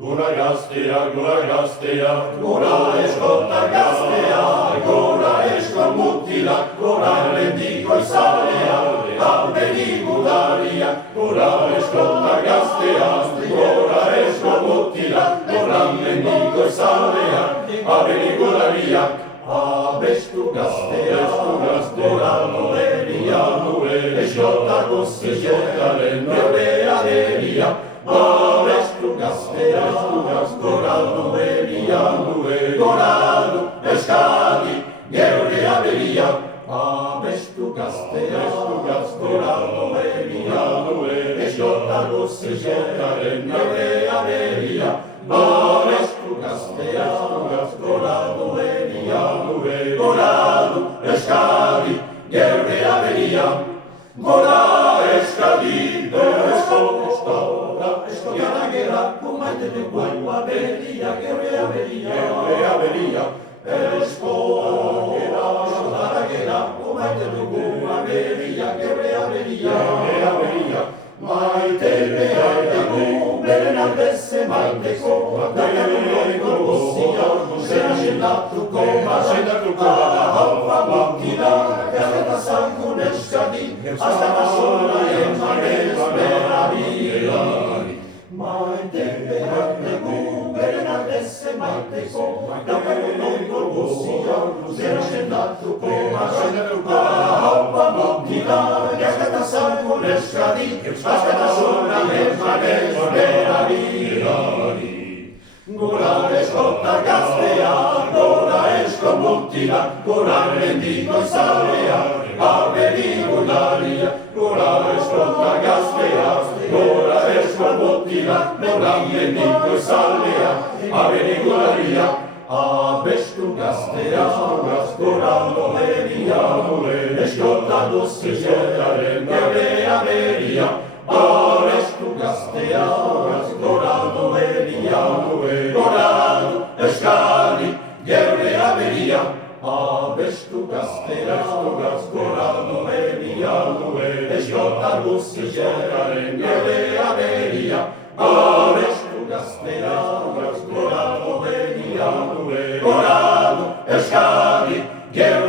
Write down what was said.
Gora gaztea, gora eskota gaztea, gora eskon mutilak, gora mendiko izalea, abeni gudaria, gora eskota gaztea, gora eskon mutilak, gora mendiko izalea, abeni gudaria, abestu gaztea, gora noeria, eskota guztietaren nebea deria, abestu gaztea, gora noeria, gora du eskadi, geure aberia, abestu gaztea, gora noeria, eskota guztietaren nebea deria, abestu gaztea, gora noeria, gora du eskadi, geure aberia, gora eskadi, eskota gera, kumaite dugu aberia, geure aberia, eskota gera, kumaite dugu aberia, geure aberia, maite behar dugu, beren aldez emaiteko, dakaruneko guztia, zera sendatuko bada, haupa mutila, gazeta zankun eskadi, aztaka sola emanez berari. Maite behar dugu, beren aldez emaiteko, dakaruneko guztia, zera sendatuko bada, haupa mutila, gazeta zankun eskadi, aztaka sola emanez berari. Gora eskota gaztea, gora esko mutila, gora mendiko izalea, aberi gudaria, gora eskota gaztea, gora esko mutila, gora mendiko izalea, aberi gudaria, abestu gaztea, gora noeria, eskota guztietaren geure aberia, abestu gaztea, gora noeria, gora du eskadi, geure aberia, abestu gaztea, gora noeria, eskota guztietaren geure aberia, abestu gaztea, gora noeria, gora du eskadi, geure